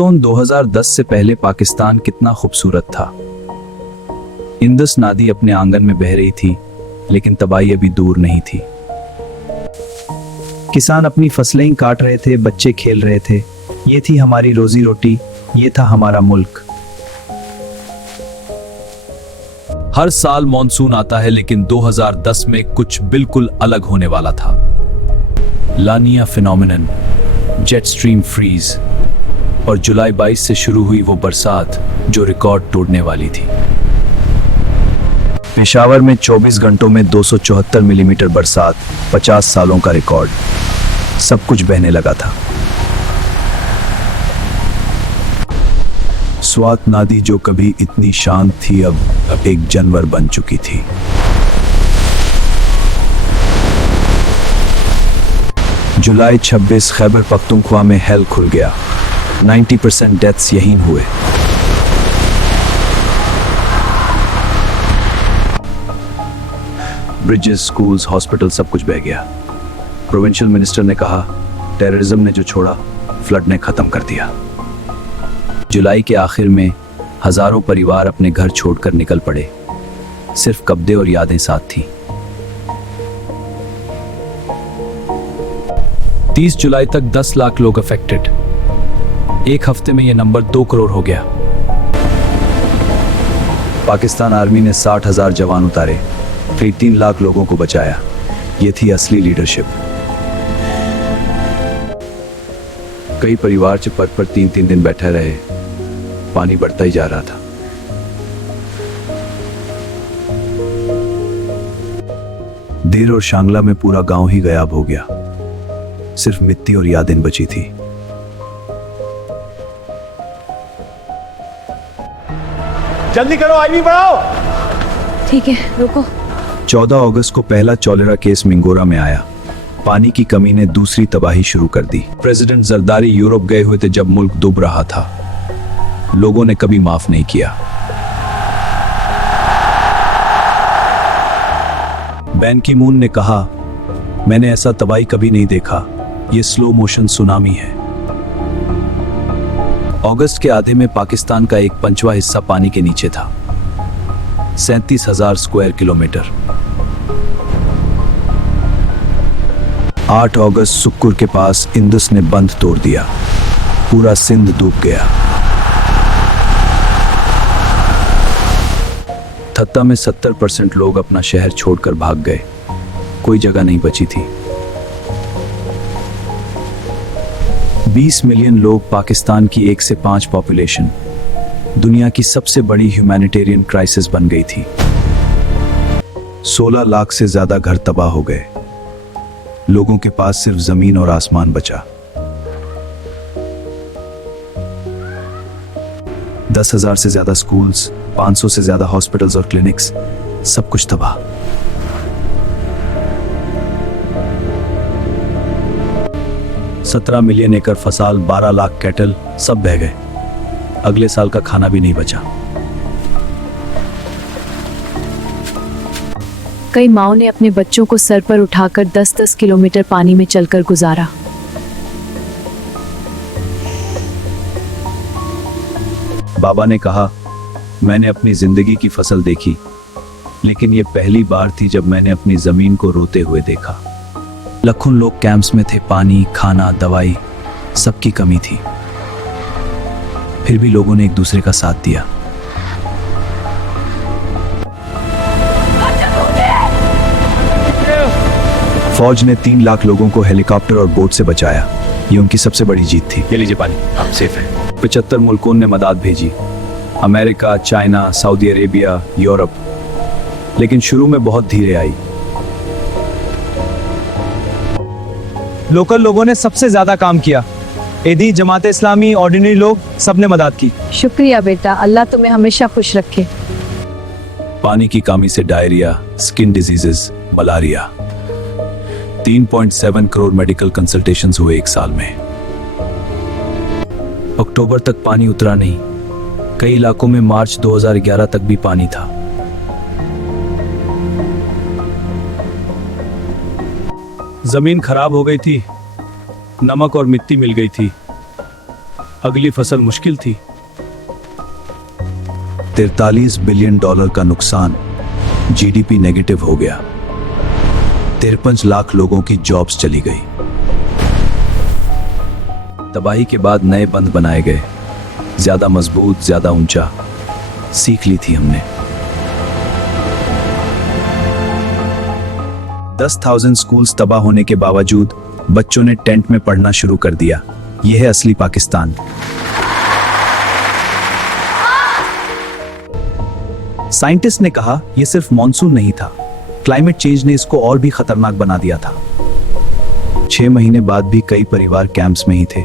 2010 से पहले पाकिस्तान कितना खूबसूरत था। इंदस नदी अपने आंगन में बह रही थी, लेकिन तबाही अभी दूर नहीं थी। किसान अपनी फसलें ही काट रहे थे, बच्चे खेल रहे थे। ये थी हमारी रोजी रोटी, ये था हमारा मुल्क। हर साल मॉनसून आता है, लेकिन 2010 में कुछ बिल्कुल अलग होने वाला था। लानिया फिनोमिनन, जेट स्ट्रीम फ्रीज और जुलाई 22 से शुरू हुई वो बरसात जो रिकॉर्ड तोड़ने वाली थी। पेशावर में 24 घंटों में 274 मिलीमीटर बरसात, 50 सालों का रिकॉर्ड। सब कुछ बहने लगा था। स्वात नदी जो कभी इतनी शांत थी, अब एक जानवर बन चुकी थी। जुलाई 26 खैबर पख्तूनख्वा में हेल खुल गया। 90% डेथ्स यहीं हुए। ब्रिजेस, स्कूल्स, हॉस्पिटल सब कुछ बह गया। प्रोविंशियल मिनिस्टर ने कहा, टेररिज्म ने जो छोड़ा, फ्लड ने खत्म कर दिया। जुलाई के आखिर में हजारों परिवार अपने घर छोड़कर निकल पड़े। सिर्फ कब्जे और यादें साथ थीं। 30 जुलाई तक 10 लाख लोग अफेक्टेड। एक हफ्ते में यह नंबर 2 करोड़ हो गया। पाकिस्तान आर्मी ने 60,000 जवान उतारे, फिर 3 लाख लोगों को बचाया। ये थी असली लीडरशिप। कई परिवार चप्पल पर 3-3 दिन बैठे रहे। पानी बढ़ता ही जा रहा था। देर और शांगला में पूरा गांव ही गायब हो गया। सिर्फ मिट्टी और यादें बची थी। जल्दी करो, आईवी बढ़ाओ। ठीक है, रुको। 14 अगस्त को पहला चॉलेरा केस मिंगोरा में आया। पानी की कमी ने दूसरी तबाही शुरू कर दी। प्रेसिडेंट जरदारी यूरोप गए हुए थे जब मुल्क डूब रहा था। लोगों ने कभी माफ नहीं किया। बैन की मून ने कहा, मैंने ऐसा तबाही कभी नहीं देखा। ये स्लो मोशन सुनामी है। अगस्त के आधे में पाकिस्तान का 1/5 हिस्सा पानी के नीचे था। 37,000 स्क्वायर किलोमीटर। 8 अगस्त सुक्कुर के पास इंदस ने बंद तोड़ दिया। पूरा सिंध डूब गया। थत्ता में 70% लोग अपना शहर छोड़कर भाग गए। कोई जगह नहीं बची थी। 20 मिलियन लोग, पाकिस्तान की 1 से 5 पॉपुलेशन, दुनिया की सबसे बड़ी ह्यूमैनिटेरियन क्राइसिस बन गई थी। 16 लाख से ज्यादा घर तबाह हो गए। लोगों के पास सिर्फ जमीन और आसमान बचा। 10,000 से ज्यादा स्कूल्स, 500 से ज्यादा हॉस्पिटल्स और क्लिनिक्स, सब कुछ तबाह। $17 मिलियन एकड़ फसल, 12 लाख कैटल, सब बह गए। अगले साल का खाना भी नहीं बचा। कई माओं ने अपने बच्चों को सर पर उठाकर 10-10 किलोमीटर पानी में चलकर गुजारा। बाबा ने कहा, मैंने अपनी जिंदगी की फसल देखी, लेकिन ये पहली बार थी जब मैंने अपनी जमीन को रोते हुए देखा। लाखों लोग कैंप्स में थे। पानी, खाना, दवाई, सबकी कमी थी। फिर भी लोगों ने एक दूसरे का साथ दिया। फौज ने 3 लाख लोगों को हेलीकॉप्टर और बोट से बचाया। ये उनकी सबसे बड़ी जीत थी। ये लीजिए पानी, आप सेफ हैं। 75 मुल्कों ने मदद भेजी। America, China, Saudi Arabia, Europe. लेकिन शुरू में बहुत धीरे आई। लोकल लोगों ने सबसे ज्यादा काम किया। एदी, जमात इस्लामी, ऑर्डिनरी लोग, सबने मदद की। शुक्रिया बेटा, अल्लाह तुम्हें हमेशा खुश रखे। पानी की कमी से diarrhoea, skin diseases, malaria. 3.7 crore medical consultations हुए एक साल में। अक्टूबर तक पानी उतरा नहीं। कई इलाकों में मार्च 2011 तक भी पानी था। जमीन खराब हो गई थी। नमक और मिट्टी मिल गई थी। अगली फसल मुश्किल थी। 43 बिलियन डॉलर का नुकसान, जीडीपी नेगेटिव हो गया, 53 लाख लोगों की जॉब्स चली गई। तबाही के बाद नए बंद बनाए गए, ज्यादा मजबूत, ज्यादा ऊंचा। सीख ली थी हमने। 10,000 स्कूल्स तबाह होने के बावजूद बच्चों ने टेंट में पढ़ना शुरू कर दिया। यह है असली पाकिस्तान। साइंटिस्ट ने कहा यह सिर्फ मॉनसून नहीं था, क्लाइमेट चेंज ने इसको और भी खतरनाक बना दिया था। 6 महीने बाद भी कई परिवार कैंप्स में ही थे।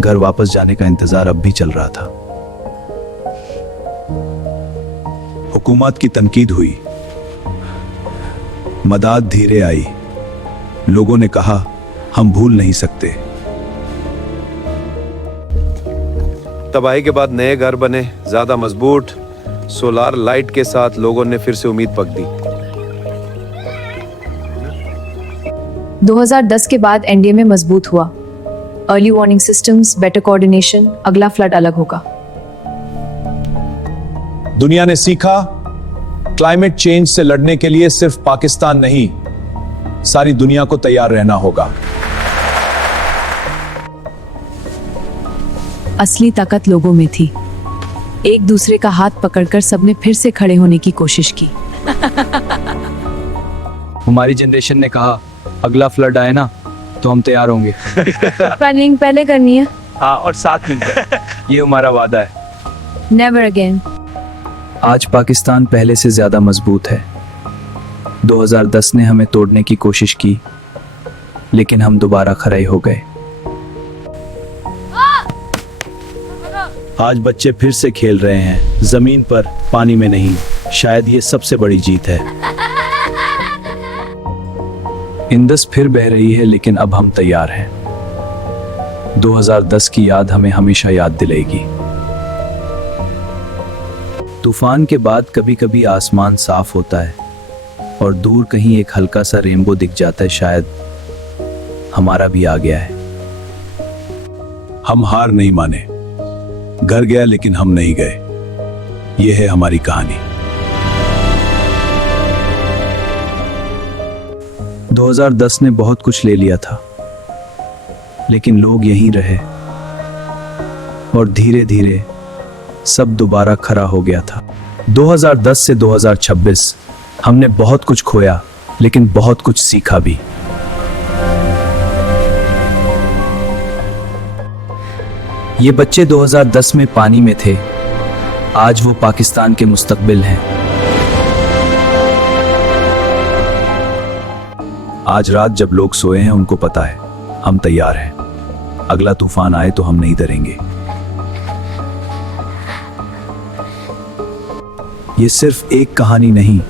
घर वापस जाने का इंतजार अब भी चल रहा था। हुकूमत की तनकीद हुई, मदद धीरे आई। लोगों ने कहा हम भूल नहीं सकते। तबाही के बाद नए घर बने, ज्यादा मजबूत, सोलार लाइट के साथ। लोगों ने फिर से उम्मीद पक दी। 2010 के बाद एनडीए में मजबूत हुआ। Early warning systems, better coordination, अगला फ्लड अलग होगा। दुनिया ने सीखा क्लाइमेट चेंज से लड़ने के लिए सिर्फ पाकिस्तान नहीं, सारी दुनिया को तैयार रहना होगा। असली ताकत लोगों में थी। एक दूसरे का हाथ पकड़कर सबने फिर से खड़े होने की कोशिश की। हमारी जनरेशन ने कहा अगला फ्लड आए ना तो हम तैयार होंगे। प्लानिंग पहले करनी है। हाँ, और 7 मिनट ये हमारा वादा है। Never again. आज पाकिस्तान पहले से ज्यादा मजबूत है। 2010 ने हमें तोड़ने की कोशिश की, लेकिन हम दोबारा खड़े हो गए। आज बच्चे फिर से खेल रहे हैं, जमीन पर, पानी में नहीं। शायद ये सबसे बड़ी जीत है। इंदस फिर बह रही है, लेकिन अब हम तैयार हैं। 2010 की याद हमें हमेशा याद दिलाएगी। तूफान के बाद कभी कभी आसमान साफ होता है और दूर कहीं एक हल्का सा रेनबो दिख जाता है। शायद हमारा भी आ गया है। हम हार नहीं माने। घर गया लेकिन हम नहीं गए। यह है हमारी कहानी। 2010 ने बहुत कुछ ले लिया था, लेकिन लोग यहीं रहे और धीरे धीरे सब दोबारा खड़ा हो गया था। 2010 से 2026 हमने बहुत कुछ खोया, लेकिन बहुत कुछ सीखा भी। ये बच्चे 2010 में पानी में थे, आज वो पाकिस्तान के मुस्तकबिल हैं। आज रात जब लोग सोए हैं, उनको पता है हम तैयार हैं। अगला तूफान आए तो हम नहीं डरेंगे। ये सिर्फ एक कहानी नहीं,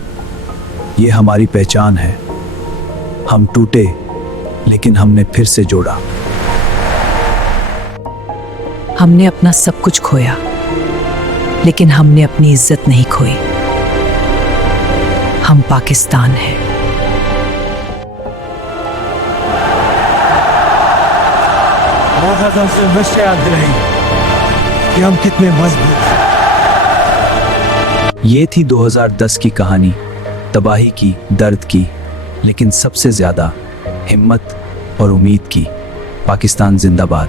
ये हमारी पहचान है। हम टूटे, लेकिन हमने फिर से जोड़ा। हमने अपना सब कुछ खोया, लेकिन हमने अपनी इज्जत नहीं खोई। हम पाकिस्तान हैं। हमसे हमेशा याद दिलाएंगे कि हम कितने मजबूत हैं। ये थी 2010 की कहानी, तबाही की, दर्द की, लेकिन सबसे ज्यादा हिम्मत और उम्मीद की। पाकिस्तान जिंदाबाद।